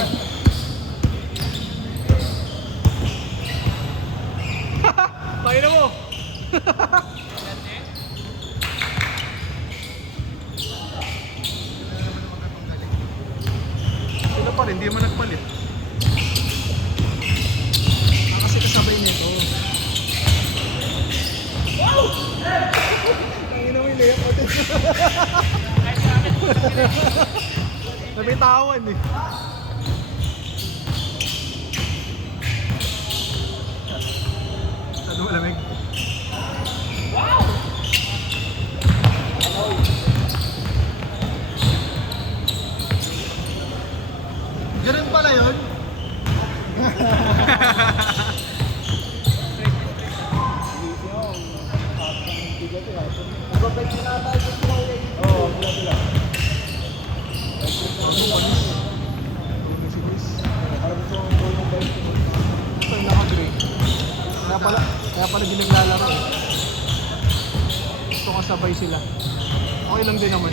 eh. Pakina mo. Sila pa rin, hindi naman nagpalit. Kasi kasabay nito. Wow! Pakina mo yung layup ko din. Nabitawan eh. Saan malamig? Wow! Ganun pala yun? Oo, bila-bila. Ito yung naka-grey. Kaya pala di naglalaro eh. Gusto kasabay sila. Okay lang din naman.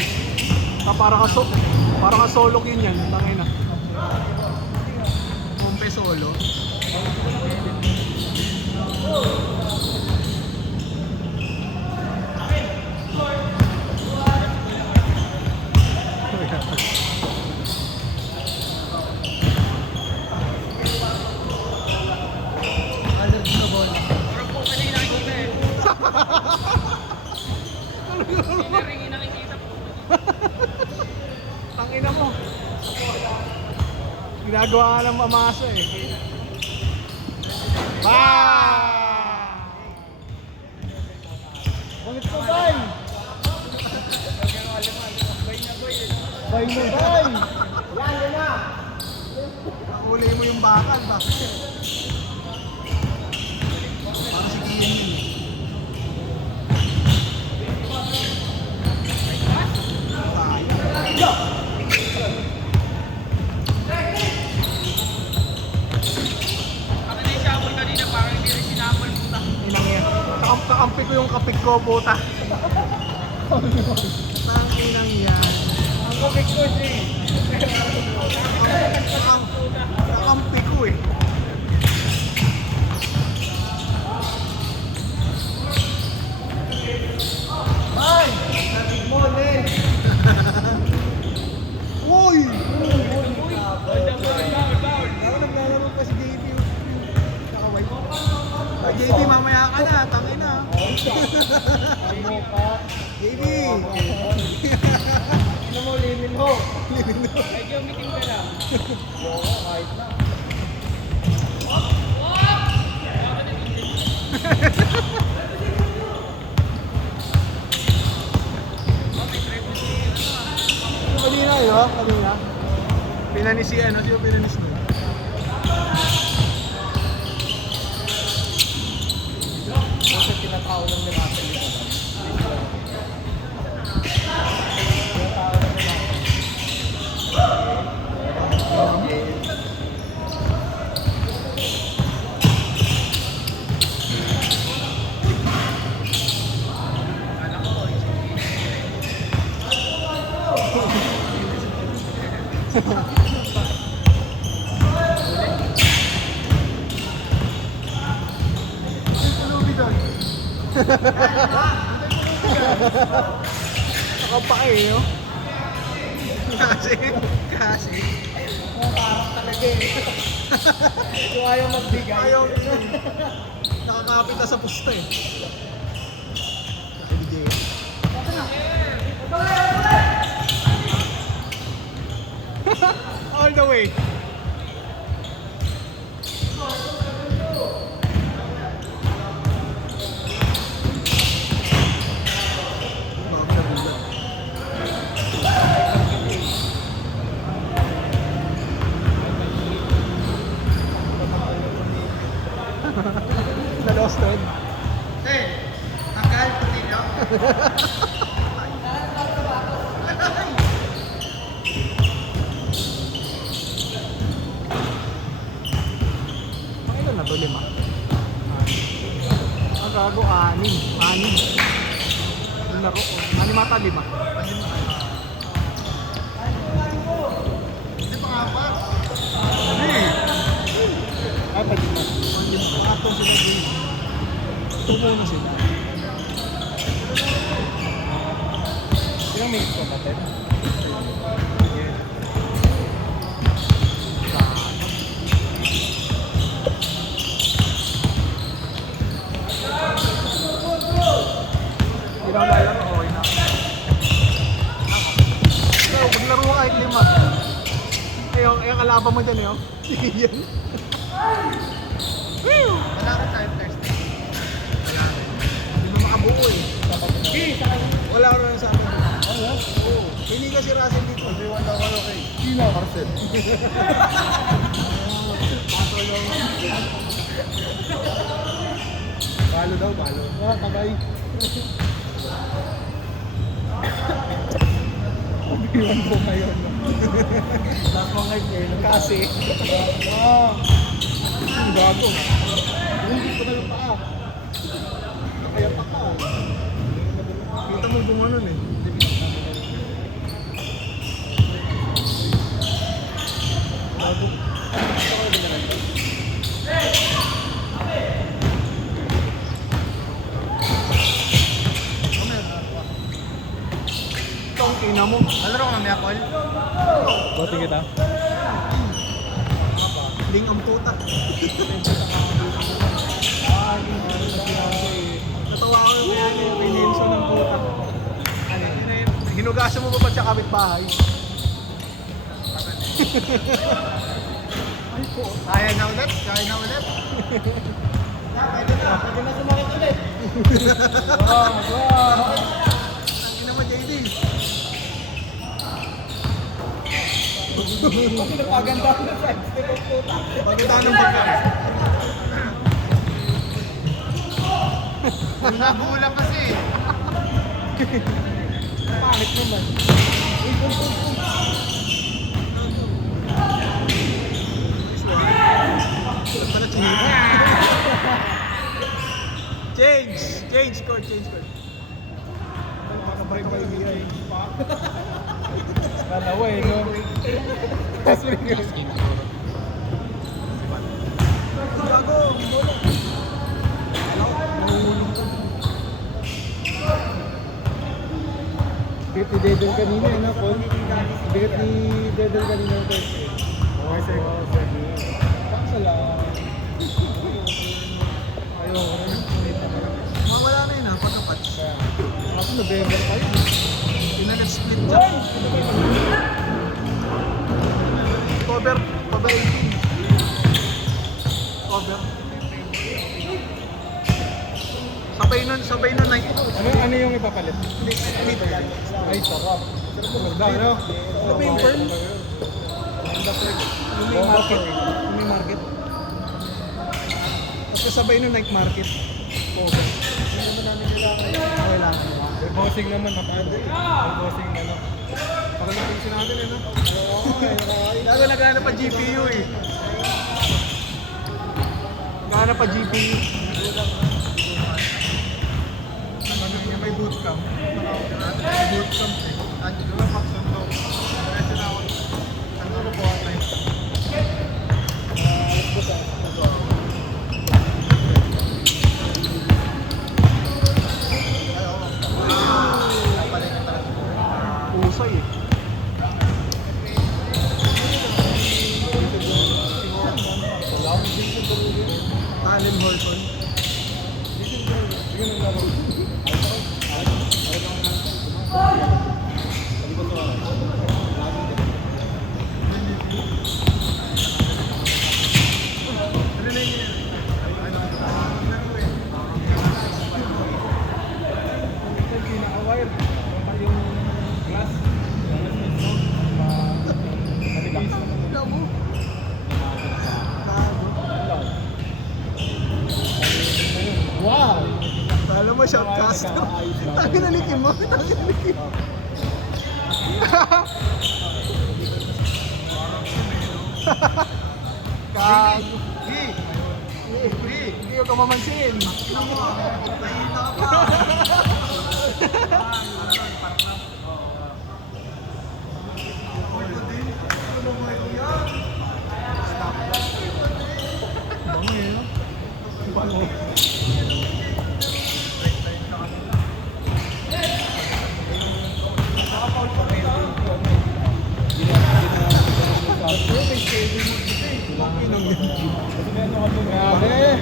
Para ka solo kin yan. Tangay na. Kumpe solo. Tangina mo. Ginagawa ka ng mamasa eh. Bangit ko, bay! Bay na, bay! Yan na! Uli mo yung bakal, bakit? Parang si Kian yun eh. Kakampi ko yung kapik ko, puta. Tanginang yan. Ang kapik ko siya. Kakampi ko eh. Ay! Natig mo, Len! Uy! Naglalaro pa si JB. Nakaway. JB, mamaya ka na. Tangin na. JB! Ano mo, limin mo? Limin mo. Medyo meeting ka na. Oo, kahit na. Kanina yun, kanina. Pinanis si ano, sino pinanis mo? Kasi tinatao lang nila sa ito. Nakapake no? Kasi parang talaga eh. Kung ayaw magbigay. Ayaw yun. Nakakapit na sa pusta eh. Nakibigay. All the way. Na-losted. Hey, akal pati nyo. Pakailan na to, 5? Ang gago, 6. 6. Yung laro, 6 mata, 5. Hindi pa nga pa. Tumuno sila. Ilang minutes pa natin? Ilang lalaro, okay na. So, maglaro ka kahit 5. Ayun, kalaban mo dyan, yun. Sige yan. Woo! Wala ka time test. Hindi mo makabuo eh. Wala ko na sa akin. Oo. Hindi ka si Russell dito. Kasi wala ko kay Kina Marcel. Palo daw, palo. Ah, tabay. Iwan ko ngayon. Last mo ngayon kasi. Ang gago. Hindi ko na pa. Kaya pa ka. Kita mo bunga nun eh. Itong ina mo. Alaro ka mamaya, Col? Bote kita. Ling ang puta. Natawa ko yung kay Nelson ng puta. Ano yun? Hinugasan mo ba siya kapitbahay? Ay po. Kaya na ulit? Kaya na ulit? Pwede na sumakit ulit. Ang ina mo, JD. Napaganda na sa step of puta. Pagkita ng pagkakas. Nabulang kasi. Pangit naman. Pala change! Change code, change code. Nakabreak ba yung BI? Dalawa eh, no? Tapos rin yun. Gago! Mahulog ko. Bigat ni Dedel kanina eh, no, Paul? Bigat ni Dedel kanina ito. Okay, sir. Paksa lang. Ayaw, Mawala na yun ha, pagka-patch. Kaso November pa yun. Pinag-split dyan. Cover 18. Cover. Sabay nun night. Ano yung ipapalit? Split. Ay, sarap. Sarap ba, no? Ano ba yung firm? Yung may market. Yung may market. Tapos kasabay nun night market. Cover. Okay lang. May bossing naman, nakada eh. May bossing na, no? Pag-location natin eh, no? Lalo naghanap pa GPU eh. Naghanap pa GPU. Ano niya, may bootcamp. May bootcamp eh. Andi ko lang paksan daw. Diretso na ako. Ano na po online? Usay eh. Allen Horton. Tignan mo. Wow! Kala mo shotcaster. Tagi na ni Kim mo. Tagi na ni Kim. Kago. Hindi ko kamamansin. Tignan mo. Nahihina ka pa. Bango. Grabe.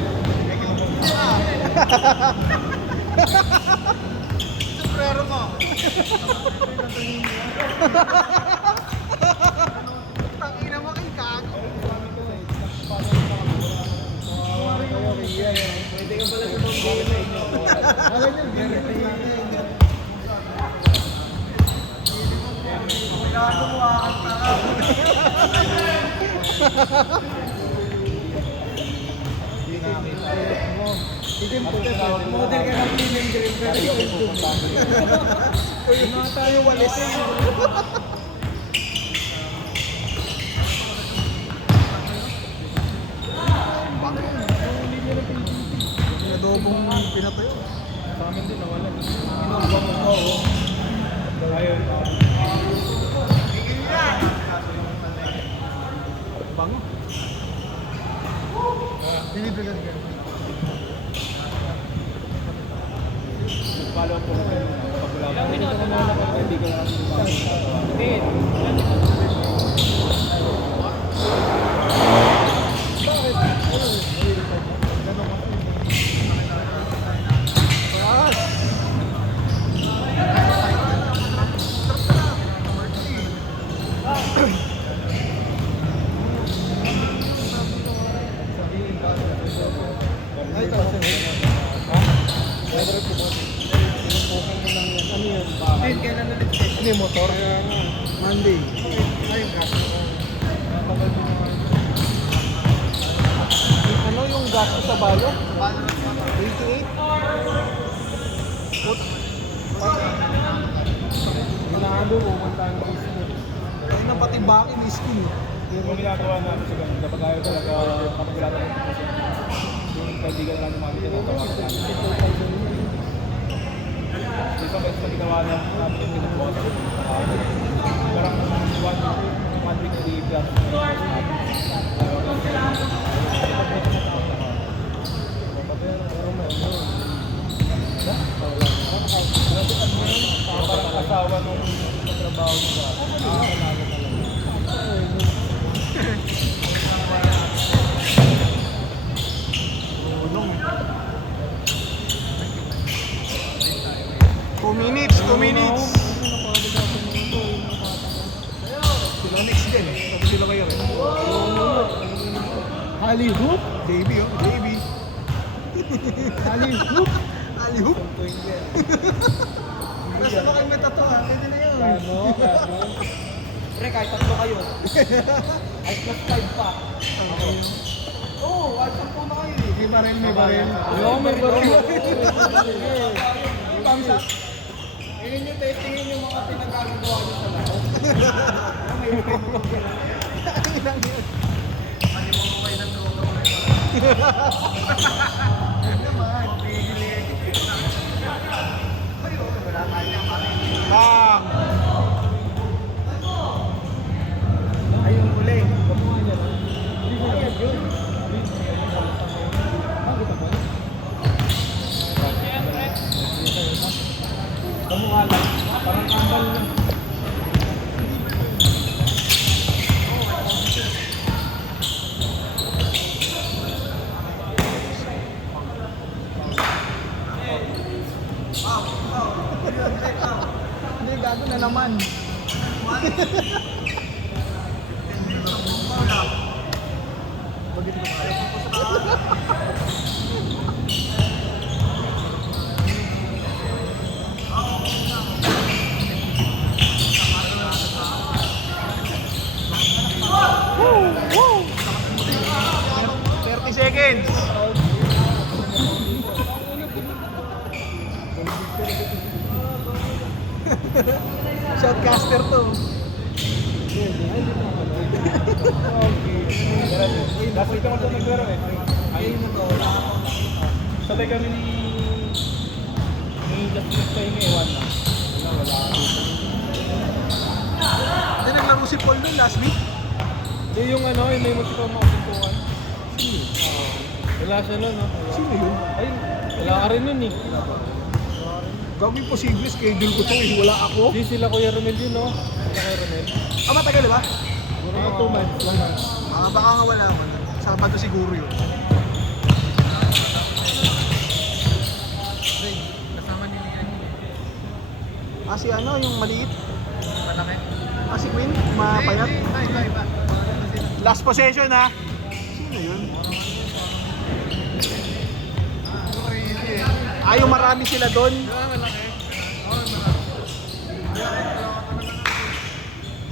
Sombrero mo. Tangina mo kay Kago. Pwede ka pala sa model ka ng film dream pero yung mga tayo walis. Adobong pinatayo. Sa amin din nawala. Inuubang mo ako. Ayun. Bango. Deliver ka din. Follow up ko rin. Hindi ko Ano yung motor? Monday. Ano yung gas sa balo? 88? Put. Ginado ko, mantahan ko Ay na pati baki may skin. yung ginagawa namin sa ganun, kapag ayaw talaga kapagulatan ng kasi yung kaibigan na natin makikita ng tawagan namin. Isang beses na ginawa namin yung ginawa sa parang one week na i-plus parang asawa nung trabaho niya. Two minutes. Sila next din. Tapos sila kayo rin. Hollywood? Davey oh. Davey. Hollywood? Alihoop. Nasa ba kayo may tattoo ha? Pwede na yun. Kano? Pre, kahit tatlo kayo. Ay, plus 5 pa. Oo, WhatsApp po na kayo eh. May baril, may baril. Oo, may baril. Thumbs up. Ayun yung testingin yung mga pinagkagawa nyo sa lahat. May Bang! ayun uli. Kamukha lang. Parang kambal lang. Hindi, gago na naman. Woo! 30 seconds. Shoutcaster to. Last week naman ito naglaro eh. Ayun na to. Sabay kami ni Just Click kayo ngayon na. Wala. Hindi naglaro si Paul nun last week. Yung ano, yung may multiple makasintuan. Wala siya nun, no? Sino yun? Ayun, wala ka rin nun eh. Gawin posible, schedule ko to eh. Wala ako. Di sila Kuya Romel yun, no? Sila Kuya Romel. Ah, matagal ba? Siguro Mga 2 months lang. Baka nga wala man. Sabado siguro yun. Kasama nila yan. Si ano, yung maliit? Malaki. Si Queen? Mapayat? Iba. Last possession ha? Sino yun? Yung marami sila doon. Malaki.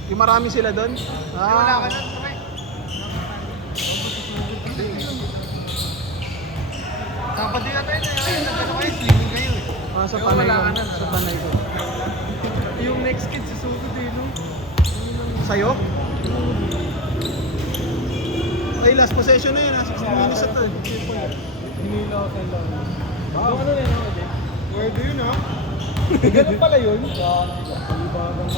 Yung marami sila doon. Wala ka na. Dapat din natin kayo, swimming kayo eh. Sa panay wala ko. ka na. Sa panay ko. Yung next kid susunod eh, no? Sa'yo? Ay, last possession na yun ha. 16 minutes na to eh. Hinila ko sa lang. Ano na yun ako, Jake? Pwede yun ha? Ganun pala yun? Ibagang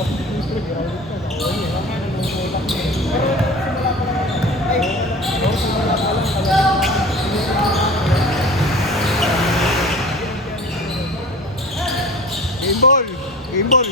Game ball! Game ball!